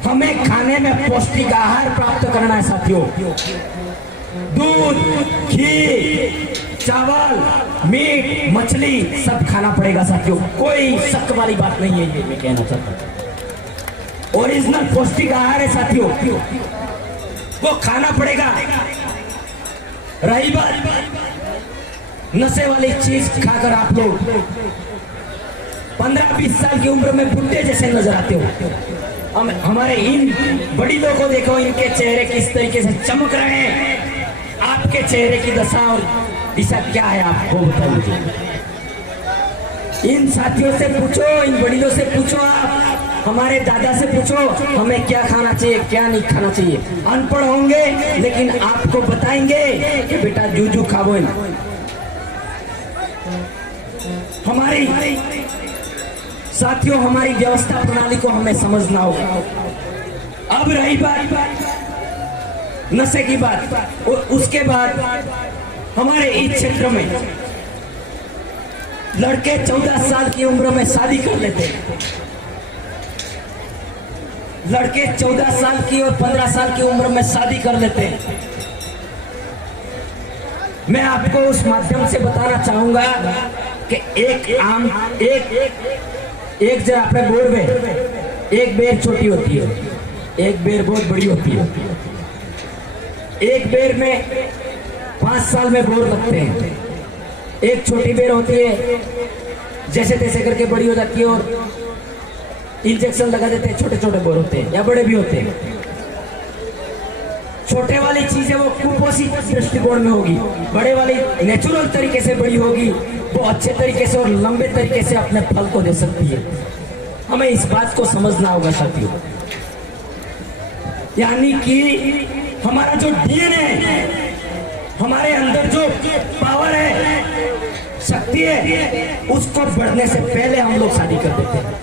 हमें खाने में पौष्टिक आहार प्राप्त करना है साथियों। दूध, घी, चावल, मीट, मछली सब खाना पड़ेगा साथियों। कोई शक वाली बात नहीं है, ये मैं कहना चाहता हूँ। ओरिजिनल पौष्टिक आहार है साथियों, वो खाना पड़ेगा। रही बात नशे वाली चीज खाकर आप लोग 15-20 साल की उम्र में बुढ़े जैसे नजर आते हो। हमारे इन बड़ी लोगों को देखो, इनके चेहरे किस तरीके से चमक रहे हैं। आपके चेहरे की दशा और दिशा क्या है आपको बताइए। इन साथियों से पूछो, इन बड़ीलों से पूछो, आप हमारे दादा से पूछो हमें क्या खाना चाहिए क्या नहीं खाना चाहिए। अनपढ़ होंगे लेकिन आपको बताएंगे कि बेटा जूजू खाओ। हमारी साथियों, हमारी व्यवस्था प्रणाली को हमें समझना होगा। अब रही बात नशे की बात, और उसके बाद हमारे इस क्षेत्र में लड़के 14 साल की उम्र में शादी कर लेते हैं। लड़के 14 साल की और 15 साल की उम्र में शादी कर लेते हैं। मैं आपको उस माध्यम से बताना चाहूंगा कि एक जरा अपने बोर में एक बेर छोटी होती है, एक बेर बहुत बड़ी होती है। एक बेर में 5 साल में बोर लगते हैं, एक छोटी बेर होती है, जैसे तैसे करके बड़ी हो जाती है और इंजेक्शन लगा देते हैं, छोटे छोटे बोर होते हैं या बड़े भी होते हैं। छोटे वाली चीजें वो कुपोषित दृष्टिकोण में होगी, बड़े वाली नेचुरल तरीके से बड़ी होगी, वो अच्छे तरीके से और लंबे तरीके से अपने फल को दे सकती है। हमें इस बात को समझना होगा साथियों, यानी कि हमारा जो डीएनए है, हमारे अंदर जो पावर है, शक्ति है, उसको बढ़ने से पहले हम लोग शादी कर देते हैं।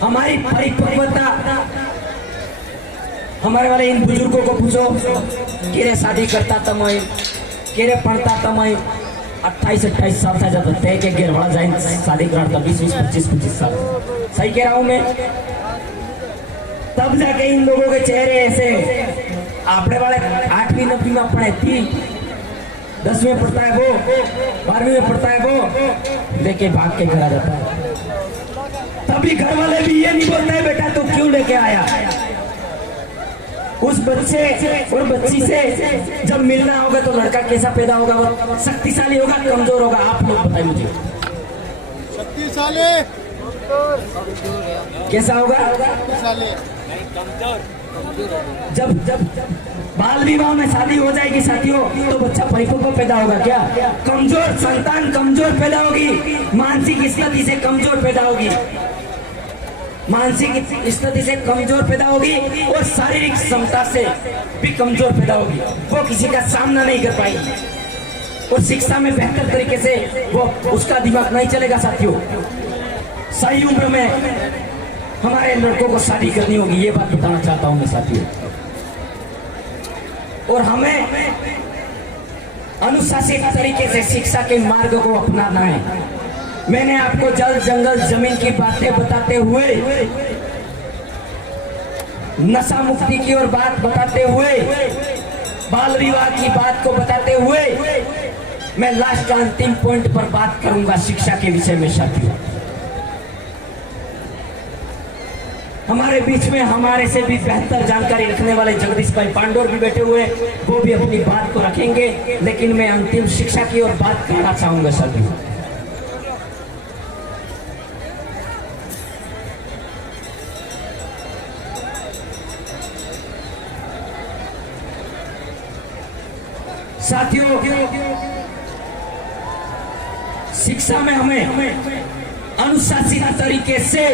हमारी परिपक्वता, हमारे वाले इन बुजुर्गों को पूछो कि रे शादी करता तमय, कि रे पढ़ता तमय 28-28 साल था जब तय के गिरवाड़ा जाए शादी कराता 20-25 साल। सही कह रहा हूं मैं? तब जाके इन लोगों के चेहरे ऐसे, आपने वाले 8वीं 9वीं में पढ़े थी, 10वीं में पढ़ता है वो, 12वीं में पढ़ता है वो, लेके भाग के घर आ जाता है। तभी घर वाले भी ये नहीं बोलते बेटा तू क्यों लेके आया। उस बच्चे और बच्ची से जब मिलना होगा तो लड़का कैसा पैदा होगा? वो शक्तिशाली होगा, कमजोर होगा? आप लोग बताइए मुझे। शक्तिशाली कैसा होगा? जब जब बाल विवाह में शादी हो जाएगी साथियों, तो बच्चा परिपक्व पैदा होगा क्या? कमजोर संतान कमजोर पैदा होगी, मानसिक स्थिति से कमजोर पैदा होगी, मानसिक स्थिति से कमजोर पैदा होगी और शारीरिक क्षमता से भी कमजोर पैदा होगी। वो किसी का सामना नहीं कर पाएगी और शिक्षा में बेहतर तरीके से वो उसका दिमाग नहीं चलेगा साथियों। सही उम्र में हमारे लड़कों को शादी करनी होगी, ये बात बताना चाहता हूं मैं साथियों। और हमें अनुशासित तरीके से शिक्षा के मार्ग को अपनाना है। मैंने आपको जल जंगल जमीन की बातें बताते हुए, नशा मुक्ति की और बात बताते हुए, बाल विवाह की बात को बताते हुए, मैं लास्ट अंतिम पॉइंट पर बात करूंगा शिक्षा के विषय में साथियों। हमारे बीच में हमारे से भी बेहतर जानकारी रखने वाले जगदीश भाई पांडोर भी बैठे हुए, वो भी अपनी बात को रखेंगे, लेकिन मैं अंतिम शिक्षा की ओर बात करना चाहूंगा साथियों। साथियों, शिक्षा में हमें अनुशासित तरीके से,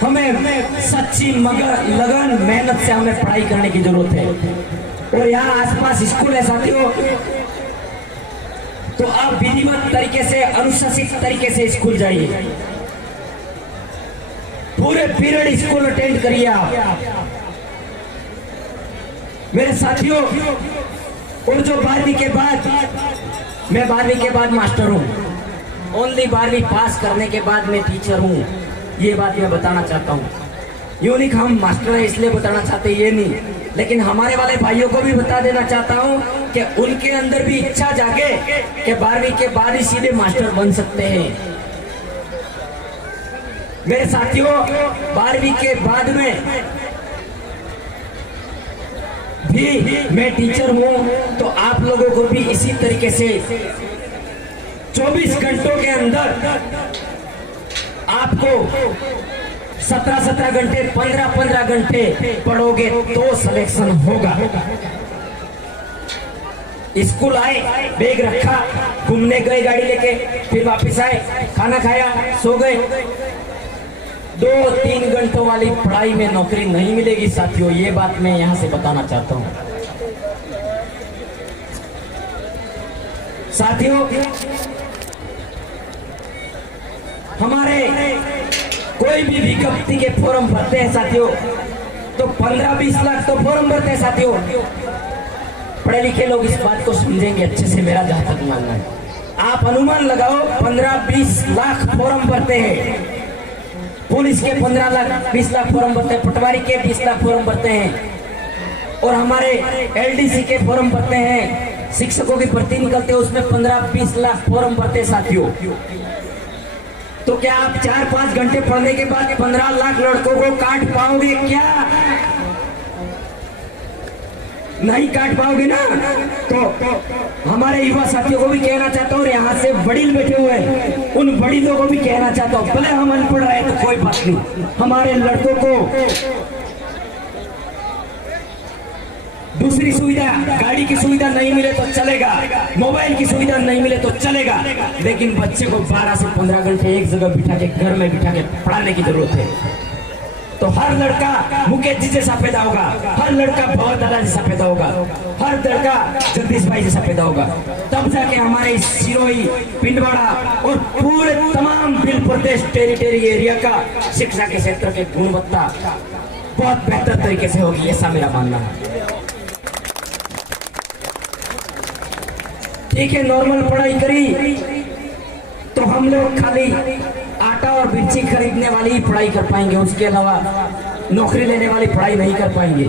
हमें सच्ची लगन मेहनत से हमें पढ़ाई करने की जरूरत है। और यहाँ आसपास स्कूल है साथियों, तो आप विधिवत तरीके से, अनुशासित तरीके से स्कूल जाइए, पूरे पीरियड स्कूल अटेंड करिए आप मेरे साथियों। और जो 12वीं के बाद, मैं 12वीं के बाद मास्टर हूँ, ओनली 12वीं पास करने के बाद मैं टीचर हूँ, ये बात मैं बताना चाहता हूँ। यूं नहीं हम मास्टर है इसलिए बताना चाहते, ये नहीं, लेकिन हमारे वाले भाइयों को भी बता देना चाहता हूँ कि उनके अंदर भी इच्छा जागे कि 12वीं के बाद ही सीधे मास्टर बन सकते हैं। मेरे साथियों, 12वीं के बाद में भी मैं टीचर हूं, तो आप लोगों को भी इसी तरीके से 24 घंटों के अंदर आपको 17-17 घंटे, 15-15 घंटे पढ़ोगे तो सिलेक्शन होगा। स्कूल आए, बैग रखा, घूमने गए गाड़ी लेके, फिर वापस आए, खाना खाया, सो गए, 2-3 घंटों वाली पढ़ाई में नौकरी नहीं मिलेगी साथियों। ये बात मैं यहां से बताना चाहता हूं साथियों। हमारे कोई भी विज्ञप्ति के फॉर्म भरते हैं साथियों, तो 15-20 लाख तो फॉर्म भरते हैं साथियों। पढ़े लिखे लोग इस बात को समझेंगे अच्छे से, मेरा जहां तक मानना है। आप अनुमान लगाओ 15-20 लाख फॉर्म भरते हैं, पुलिस के 15-20 लाख फॉर्म भरते हैं, पटवारी के 20 लाख फॉर्म भरते हैं, और हमारे एलडीसी के फॉर्म भरते हैं, शिक्षकों की भर्ती निकलते हैं उसमें 15-20 लाख फॉर्म भरते हैं साथियों। तो क्या आप 4-5 घंटे पढ़ने के बाद 15 लाख लड़कों को काट पाओगे क्या? नहीं काट पाओगे ना। तो हमारे युवा साथियों को भी कहना चाहता हूँ, यहाँ से वडील बैठे हुए हैं, उन वडीलों को भी कहना चाहता हूँ, भले हम अनपढ़ रहे तो कोई बात नहीं, हमारे लड़कों को दूसरी सुविधा, गाड़ी की सुविधा नहीं मिले तो चलेगा, मोबाइल की सुविधा नहीं मिले तो चलेगा, लेकिन बच्चे को 12 से 15 घंटे एक जगह बिठा के, घर में बिठा के पढ़ाने की जरूरत है। तो हर लड़का मुकेश जी जैसा पैदा होगा, हर लड़का भगत दादा जैसा पैदा होगा, हर लड़का जगदीश भाई जैसा पैदा होगा, तब जाके हमारे सिरोही, पिंडवाड़ा और पूरे तमाम बिल प्रदेश टेरिटरी एरिया का शिक्षा के क्षेत्र की गुणवत्ता बहुत बेहतर तरीके से होगी, ऐसा मेरा मानना है। ठीक है, नॉर्मल पढ़ाई करी तो हम लोग खाली आटा और मिर्ची खरीदने वाली ही पढ़ाई कर पाएंगे, उसके अलावा नौकरी लेने वाली पढ़ाई नहीं कर पाएंगे।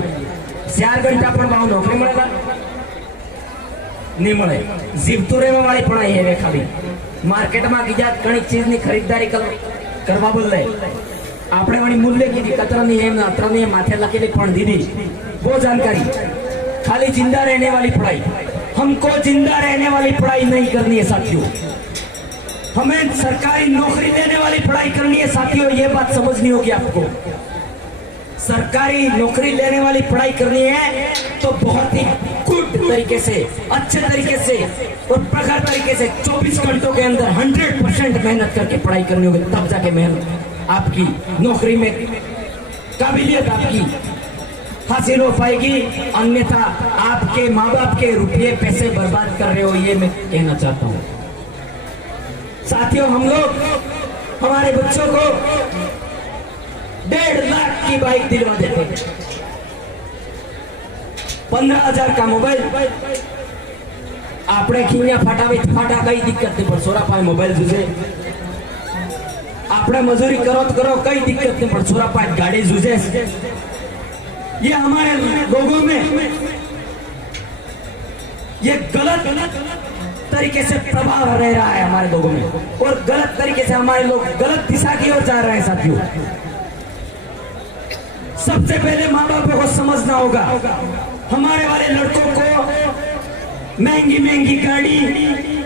4 घंटा पढ़वाओ, नौकरी मिलेगा नहीं मिले, जीवतुरे वाली पढ़ाई है वे खाली मार्केट में की जात कणिक चीज ની ખરીદારી કરવા બોલે આપણે વળી મૂલ્ય કીધી કતરાની એમ અતરાની માથે લખેલી પણ દીધી, वो जानकारी खाली जिंदा रहने वाली पढ़ाई। हमको जिंदा रहने वाली पढ़ाई नहीं करनी है साथियों, हमें सरकारी नौकरी देने वाली पढ़ाई करनी है साथियों, ये बात समझनी होगी आपको। सरकारी नौकरी लेने वाली पढ़ाई करनी है तो बहुत ही गुड तरीके से, अच्छे तरीके से और प्रखर तरीके से 24 घंटों के अंदर 100% मेहनत करके पढ़ाई करनी होगी, तब जाके मेहनत आपकी नौकरी में काबिलियत आपकी हासिल हो पाएगी, अन्यथा आपके माँ बाप के रुपये पैसे बर्बाद कर रहे हो, ये मैं कहना चाहता हूँ साथियों। हम लोग हमारे बच्चों को 1.5 लाख की बाइक दिलवा देते हैं, 15,000 का मोबाइल, आपने खींचा फाटा कई दिक्कत नहीं, पर सोरा पाए मोबाइल जूझे, आपने मजूरी करो तो करो कई दिक्कत नहीं, पर सोरा पाए गाड़ी जूझे। ये हमारे लोगों में ये गलत तरीके से प्रभाव रह रहा है हमारे लोगों में, और गलत तरीके से हमारे लोग गलत दिशा की ओर जा रहे हैं साथियों। सबसे पहले माँ बापों को समझना होगा, हमारे वाले लड़कों को महंगी महंगी गाड़ी,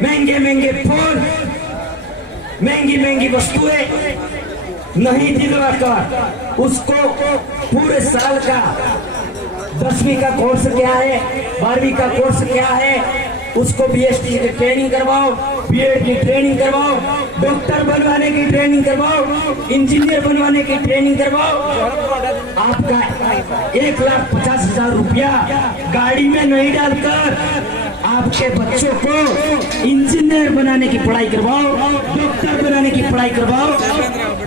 महंगे महंगे फोन, महंगी महंगी वस्तुएं नहीं दिलवाकर उसको पूरे साल का 10वीं का कोर्स क्या है, 12वीं का कोर्स क्या है, उसको बीएसटी की ट्रेनिंग करवाओ, बीएड की ट्रेनिंग करवाओ, डॉक्टर बनवाने की ट्रेनिंग करवाओ, इंजीनियर बनवाने की ट्रेनिंग करवाओ। आपका 1,50,000 रुपया गाड़ी में नहीं डालकर आपके बच्चों को इंजीनियर बनाने की पढ़ाई करवाओ, डॉक्टर बनाने की पढ़ाई करवाओ,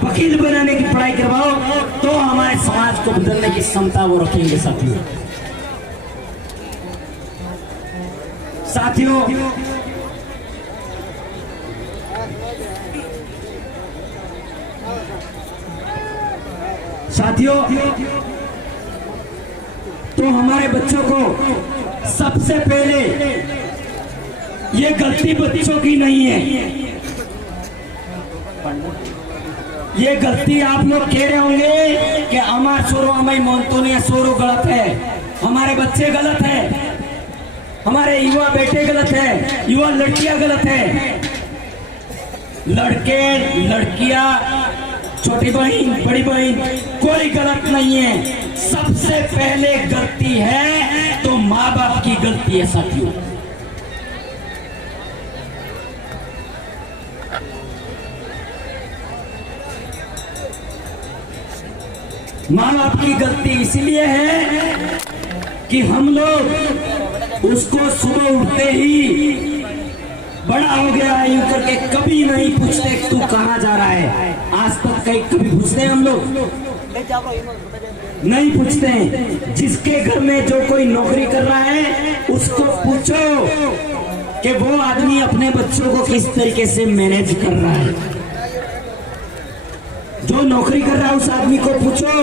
वकील बनाने की पढ़ाई करवाओ, तो हमारे समाज को बदलने की क्षमता वो रखेंगे साथियों। तो हमारे बच्चों को सबसे पहले ये गलती बच्चों की नहीं है, ये गलती आप लोग कह रहे होंगे कि हमारे सोरो हमें मानतो नहीं, सोरो गलत है, हमारे बच्चे गलत है, हमारे युवा बेटे गलत है, युवा लड़कियां गलत है। लड़के लड़कियां, छोटी बहन बड़ी बहन कोई गलत नहीं है, सबसे पहले गलती है तो माँ बाप की गलती है साथियों। माँ बाप की गलती इसलिए है कि हम लोग उसको सुबह उठते ही बड़ा हो गया है यूं करके कभी नहीं पूछते तू कहाँ जा रहा है। आज तक कभी पूछते हैं हम लोग? नहीं पूछते हैं। जिसके घर में जो कोई नौकरी कर रहा है उसको पूछो कि वो आदमी अपने बच्चों को किस तरीके से मैनेज कर रहा है। जो नौकरी कर रहा है उस आदमी को पूछो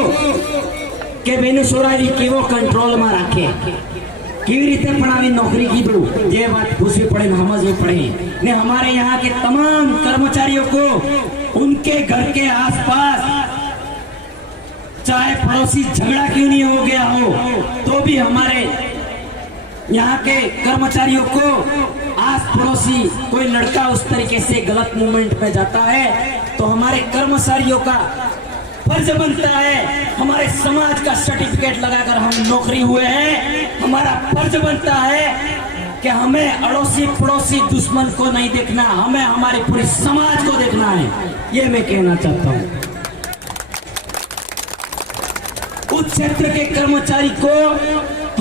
कि बेने सोरारी केवो कंट्रोल में राखे, કેવી રીતે પણ આવી નોકરી કીધું, જે વાત પૂછવી પડે સમજવી પડે ने हमारे यहाँ के तमाम कर्मचारियों को उनके घर के आसपास चाहे पड़ोसी झगड़ा क्यों नहीं हो गया हो तो भी हमारे यहाँ के कर्मचारियों को आस पड़ोसी कोई लड़का उस तरीके से गलत मूवमेंट में जाता है तो हमारे कर्मचारियों का फर्ज बनता है, हमारे समाज का सर्टिफिकेट लगाकर हम नौकरी हुए हैं, हमारा फर्ज बनता है कि हमें अड़ोसी पड़ोसी दुश्मन को नहीं देखना, हमें हमारे पूरे समाज को देखना है। ये मैं कहना चाहता हूँ। उस क्षेत्र के कर्मचारी को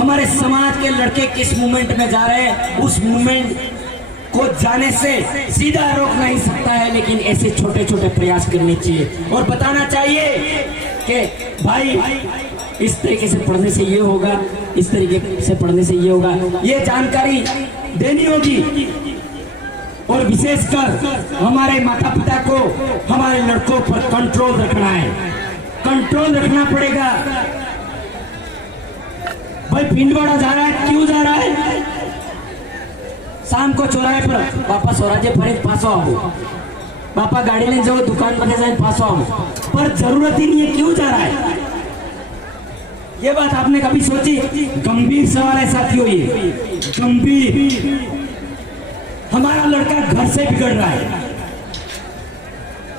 हमारे समाज के लड़के किस मूवमेंट में जा रहे हैं उस मूवमेंट को जाने से सीधा रोक नहीं सकता है, लेकिन ऐसे छोटे छोटे प्रयास करने चाहिए और बताना चाहिए कि भाई इस तरीके से पढ़ने से ये होगा, इस तरीके से पढ़ने से ये होगा, ये जानकारी देनी होगी। और विशेषकर हमारे माता पिता को हमारे लड़कों पर कंट्रोल रखना है, कंट्रोल रखना पड़ेगा। भाई पिंडवाड़ा जा रहा है, क्यों जा रहा है? शाम को चौराहे पर पापा स्वराज्य फरे पासो आओ, पापा गाड़ी लेने जाओ दुकान पर जाए पासो आओ, पर जरूरत ही नहीं है, क्यों जा रहा है? ये बात आपने कभी सोची? गंभीर सवाल है साथियों, ये गंभीर। हमारा लड़का घर से बिगड़ रहा है,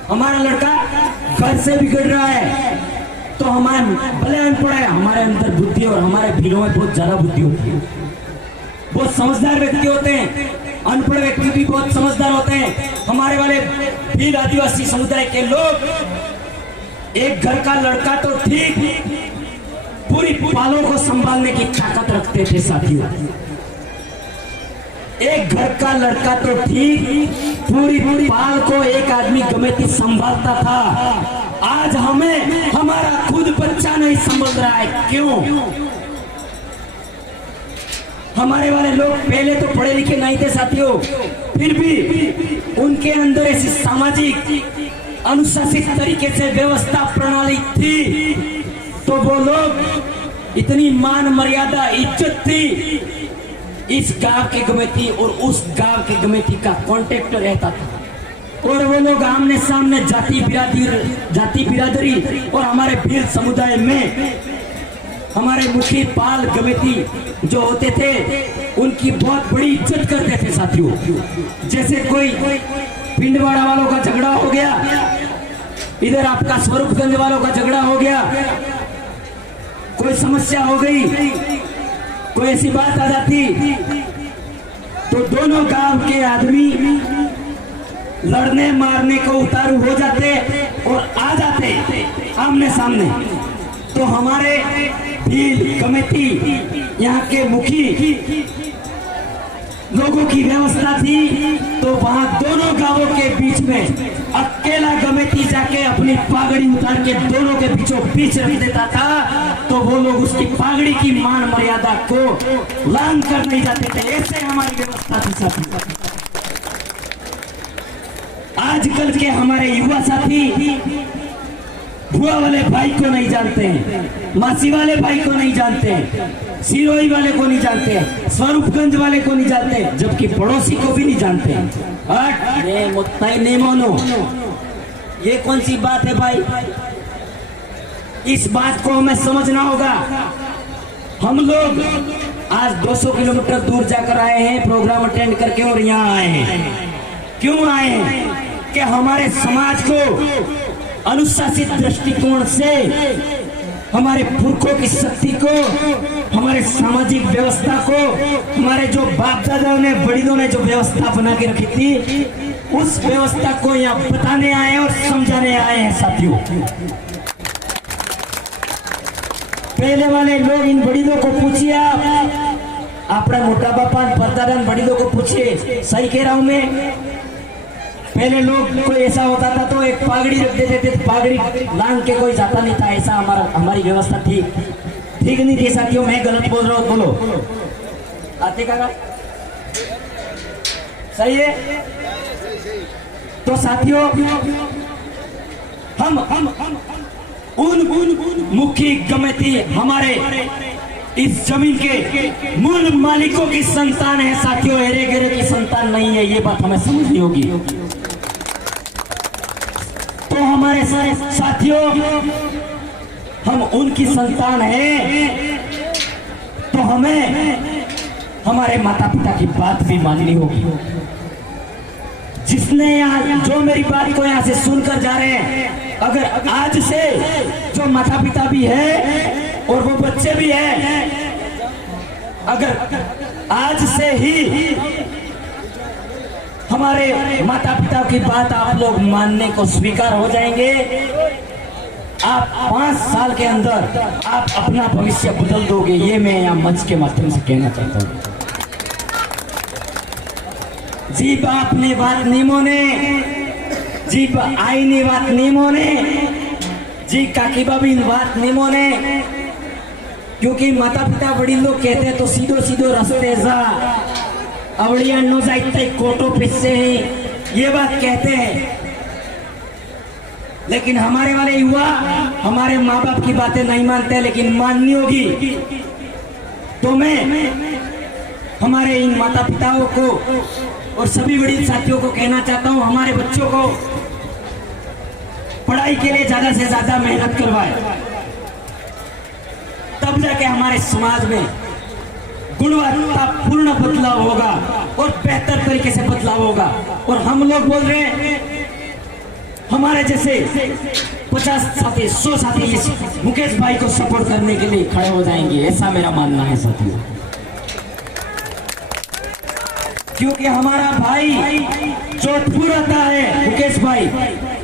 हमारा लड़का घर से बिगड़ रहा है तो हमारे भले अनपढ़ है, हमारे अंदर बुद्धि और हमारे भीड़ों में बहुत ज्यादा बुद्धि होती है। बहुत समझदार व्यक्ति होते हैं, अनपढ़ व्यक्ति भी बहुत समझदार होते हैं। हमारे वाले भील आदिवासी समुदाय के लोग एक घर का लड़का तो ठीक पूरी पालों को संभालने की ताकत रखते थे साथियों। एक घर का लड़का तो ठीक पूरी पाल को एक आदमी गमेती संभालता था। आज हमें हमारा खुद बच्चा नहीं संभल रहा है, क्यों? हमारे वाले लोग पहले तो पढ़े लिखे नहीं थे साथियों, फिर भी उनके अंदर ऐसी सामाजिक अनुशासित तरीके से व्यवस्था प्रणाली थी तो वो लोग इतनी मान मर्यादा इज्जत थी। इस गांव के गमेती और उस गांव के गमेती का कांटेक्ट रहता था और वो लोग आमने सामने जाति बिरादरी और हमारे भील समुदाय में हमारे मुखी पाल गमेती जो होते थे उनकी बहुत बड़ी इज्जत करते थे साथियों। जैसे कोई पिंडवाड़ा वालों का झगड़ा हो गया, इधर आपका स्वरूपगंज वालों का झगड़ा हो गया, कोई समस्या हो गई, कोई ऐसी बात आ जाती तो दोनों गांव के आदमी लड़ने मारने को उतारू हो जाते और आ जाते आमने सामने। तो हमारे भील कमेटी यहाँ के मुखी लोगों की व्यवस्था थी तो वहां दोनों गांवों के बीच में अकेला कमेटी जाके अपनी पागड़ी उतार के दोनों के बीचों बीच रख देता था तो वो लोग उसकी पागड़ी की मान मर्यादा को लांघ कर नहीं जाते थे। ऐसे हमारी व्यवस्था थी साथी। आजकल के हमारे युवा साथी बुआ वाले भाई को नहीं जानते हैं, मासी वाले भाई को नहीं जानते हैं, सिरोही वाले को नहीं जानते हैं, स्वरूपगंज वाले को नहीं जानते हैं, जबकि पड़ोसी को भी नहीं जानते हैं। नहीं मानो, ये कौन सी बात है भाई? इस बात को हमें समझना होगा। हम लोग आज 200 किलोमीटर दूर जाकर आए हैं प्रोग्राम अटेंड करके और यहाँ आए हैं। क्यों आए हैं? कि हमारे समाज को अनुशासित दृष्टिकोण से हमारे पुरखों की शक्ति को, हमारे सामाजिक व्यवस्था को, हमारे जो बाप दादाओं ने बड़ीलों ने जो व्यवस्था बना के रखी थी उस व्यवस्था को यहाँ बताने आए और समझाने आए हैं साथियों। पहले वाले लोग इन बड़ीलों को पूछिए, आप अपना मोटा बापा परदादा बड़ीलों को पूछिए, सही कह रहा हूं मैं? पहले लोग कोई ऐसा होता था तो एक पागड़ी रख देते थे, पागड़ी लांग के कोई जाता नहीं था। ऐसा हमारी व्यवस्था ठीक नहीं थी साथियों। मैं गलत बोल रहा हूँ? बोलो आते का सही है। तो साथियों, हम उन मुख्य कमेटी हमारे इस जमीन के मूल मालिकों की संतान है साथियों, हेरे गेरे की संतान नहीं है। ये बात हमें समझनी होगी। तो हमारे सारे साथियों, हम उनकी संतान हैं, तो हमें हमारे माता पिता की बात भी माननी होगी। जिसने यहाँ जो मेरी बात को यहाँ से सुनकर जा रहे हैं, अगर आज से जो माता पिता भी है और वो बच्चे भी हैं, अगर आज से ही हमारे माता पिता की बात आप लोग मानने को स्वीकार हो जाएंगे, आप 5 साल के अंदर आप अपना भविष्य बदल दोगे। ये मैं यहाँ मंच के माध्यम से कहना चाहता हूँ। जी बाप ने बात नियमों ने, जी आई ने बात नियमों ने, जी काकी बाबी बात नियमों ने, क्योंकि माता पिता बड़ी लोग कहते हैं तो सीधो सीधो रास्ते जा अवड़िया नो जाते कोटो पिस्से ही, ये बात कहते हैं। लेकिन हमारे वाले युवा हमारे माँ बाप की बातें नहीं मानते, लेकिन माननी होगी। तो मैं हमारे इन माता पिताओं को और सभी बड़ी साथियों को कहना चाहता हूं, हमारे बच्चों को पढ़ाई के लिए ज्यादा से ज्यादा मेहनत करवाएं, तब जाके हमारे समाज में गुणवत्तापूर्ण बदलाव होगा और बेहतर तरीके से बदलाव होगा। और हम लोग बोल रहे हैं, हमारे जैसे 50 साथी 100 साथी इस मुकेश भाई को सपोर्ट करने के लिए खड़े हो जाएंगे, ऐसा मेरा मानना है साथियों। क्योंकि हमारा भाई जोधपुर आता है मुकेश भाई,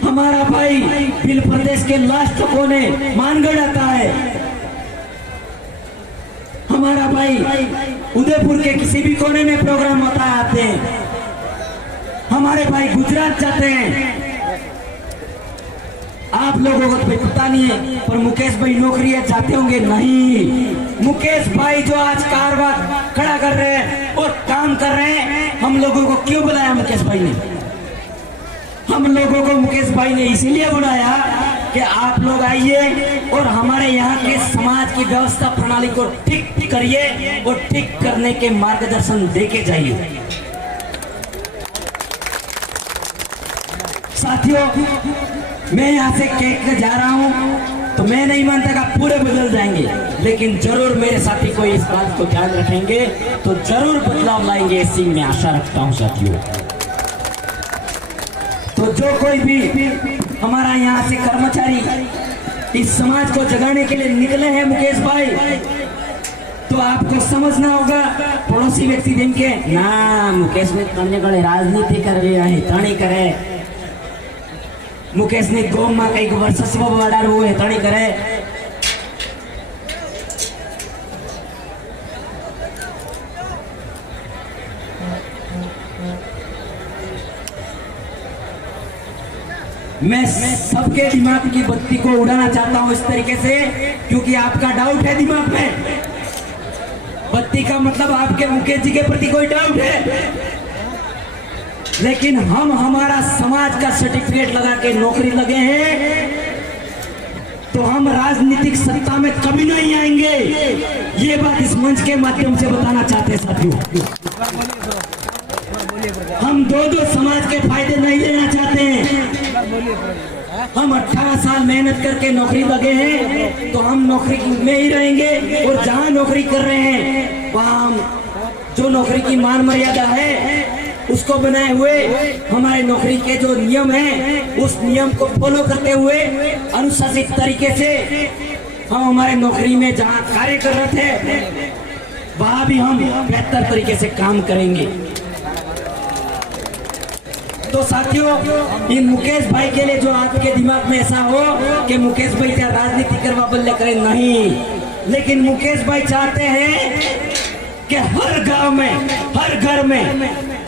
हमारा भाई बिल प्रदेश के लास्ट कोने मानगढ़ आता है, हमारा भाई उदयपुर के किसी भी कोने में प्रोग्राम होता है आते हैं, हमारे भाई गुजरात जाते हैं। आप लोगों को तो पता नहीं है, पर मुकेश भाई नौकरी जाते होंगे नहीं। मुकेश भाई जो आज कारवां खड़ा कर रहे हैं और काम कर रहे हैं, हम लोगों को क्यों बुलाया मुकेश भाई ने? हम लोगों को मुकेश भाई ने इसीलिए बुलाया कि आप लोग आइए और हमारे यहाँ के समाज की व्यवस्था प्रणाली को ठीक करिए और ठीक करने के मार्गदर्शन देके जाइए। साथियों, मैं यहाँ से कह के जा रहा हूँ, तो मैं नहीं मानता कि आप पूरे बदल जाएंगे, लेकिन जरूर मेरे साथी को इस बात को ध्यान रखेंगे तो जरूर बदलाव लाएंगे, ऐसी मैं आशा रखता हूँ साथियों। तो जो कोई भी हमारा यहाँ से कर्मचारी इस समाज को जगाने के लिए निकले हैं मुकेश भाई, तो आपको समझना होगा, पड़ोसी व्यक्ति दिन के ना मुकेश ने राजनीति कर रहे हैं ताणी करे, मुकेश ने गौ माँ कई वर्चस्व बढ़ार वो है ताणी करे। मैं सबके दिमाग की बत्ती को उड़ाना चाहता हूं इस तरीके से, क्योंकि आपका डाउट है दिमाग में। बत्ती का मतलब आपके मुकेश जी के प्रति कोई डाउट है, लेकिन हम हमारा समाज का सर्टिफिकेट लगा के नौकरी लगे हैं, तो हम राजनीतिक सत्ता में कभी नहीं आएंगे। ये बात इस मंच के माध्यम से बताना चाहते हैं साथियों। हम दो समाज के फायदे नहीं लेना चाहते हैं। हम 18 साल मेहनत करके नौकरी लगे हैं, तो हम नौकरी में ही रहेंगे, और जहां नौकरी कर रहे हैं वहां हम जो नौकरी की मान मर्यादा है उसको बनाए हुए, हमारे नौकरी के जो नियम हैं उस नियम को फॉलो करते हुए अनुशासित तरीके से हम हमारे नौकरी में जहां कार्य कर रहे थे वहां भी हम बेहतर तरीके से काम करेंगे। तो साथियों, इन मुकेश भाई के लिए जो आपके दिमाग में ऐसा हो कि मुकेश भाई क्या राजनीति करवा बल्ले करें, नहीं, लेकिन मुकेश भाई चाहते हैं कि हर गांव में, हर घर में,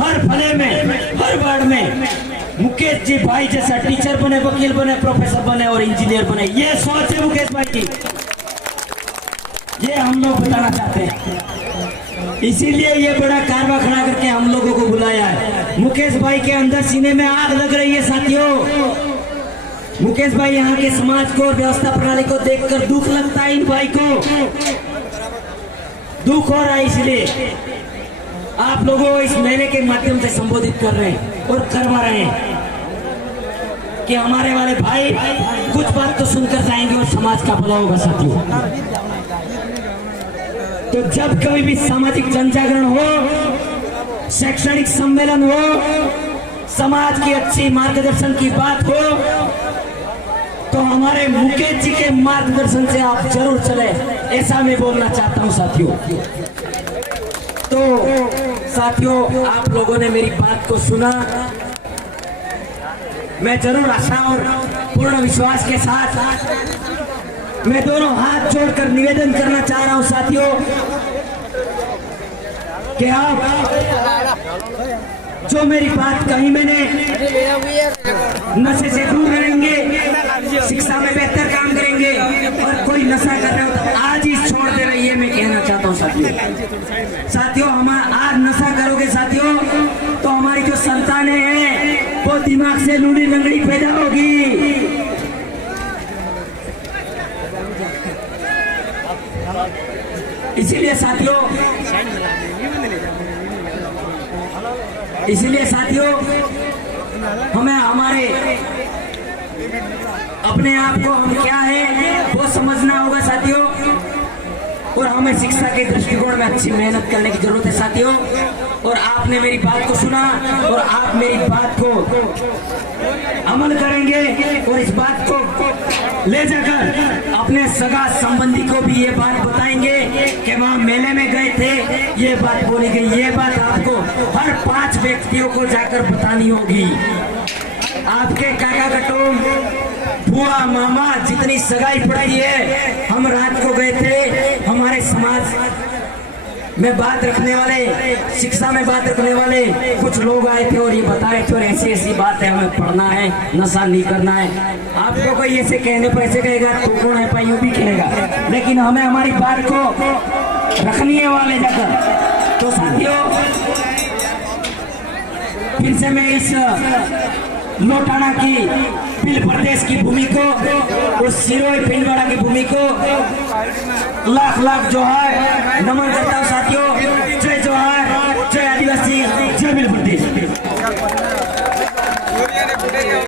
हर फले में, हर वार्ड में मुकेश जी भाई जैसा टीचर बने, वकील बने, प्रोफेसर बने और इंजीनियर बने। ये सोच है मुकेश भाई की, ये हम लोग बताना चाहते हैं। इसीलिए ये बड़ा कारवा खड़ा करके हम लोगों को बुलाया है। मुकेश भाई के अंदर सीने में आग लग रही है साथियों। मुकेश भाई यहाँ के समाज को और व्यवस्था प्रणाली को देखकर दुख लगता है। इन भाई को दुख हो रहा है, इसलिए आप लोगों को इस मेले के माध्यम से संबोधित कर रहे हैं और करवा रहे हैं कि हमारे वाले भाई कुछ बात तो सुनकर जाएंगे और समाज का भला होगा साथियों। तो जब कभी भी सामाजिक जनजागरण हो, शैक्षणिक सम्मेलन हो, समाज की अच्छी मार्गदर्शन की बात हो, तो हमारे मुकेश जी के मार्गदर्शन से आप जरूर चले, ऐसा मैं बोलना चाहता हूं साथियों। तो साथियों, आप लोगों ने मेरी बात को सुना। मैं जरूर आशा और पूर्ण विश्वास के साथ मैं दोनों हाथ जोड़कर निवेदन करना चाह रहा हूं साथियों कि आप जो मेरी बात कही मैंने, नशे से दूर रहेंगे, शिक्षा में बेहतर काम करेंगे, और कोई नशा कर रहे हो तो आज ही छोड़ दे रही है, मैं कहना चाहता हूँ साथियों। साथियों, हम आज नशा करोगे साथियों तो हमारी जो संतानें हैं वो दिमाग से लूली लंगड़ी पैदा होगी। इसीलिए साथियों हमें हमारे अपने आप को हम क्या है वो समझना होगा साथियों, और हमें शिक्षा के दृष्टिकोण में अच्छी मेहनत करने की जरूरत है साथियों। और आपने मेरी बात को सुना और आप मेरी बात को अमल करेंगे और इस बात को ले जाकर अपने सगा संबंधी को भी ये बात बताएंगे कि वहाँ मेले में गए थे, ये बात बोली गई। ये बात आपको हर 5 व्यक्तियों को जाकर बतानी होगी। आपके काका कटोम, बुआ, मामा, जितनी सगाई पड़ाई है, हम रात को गए थे। हमारे समाज में बात रखने वाले, शिक्षा में बात रखने वाले कुछ लोग आए थे और ये बता रहे थे और ऐसी ऐसी बात है, हमें पढ़ना है, नशा नहीं करना है। आपको कोई ऐसे कहने पर ऐसे कहेगा तो कौन है पाई, भी कहेगा, लेकिन हमें हमारी बात को रखनी है वाले जाकर। तो साथियों, फिर से मैं इस लोटाना की पिल प्रदेश की भूमि को और सिरोही पिंडवाड़ा की भूमि को लाख लाख जो है नमन करता हूँ साथियों।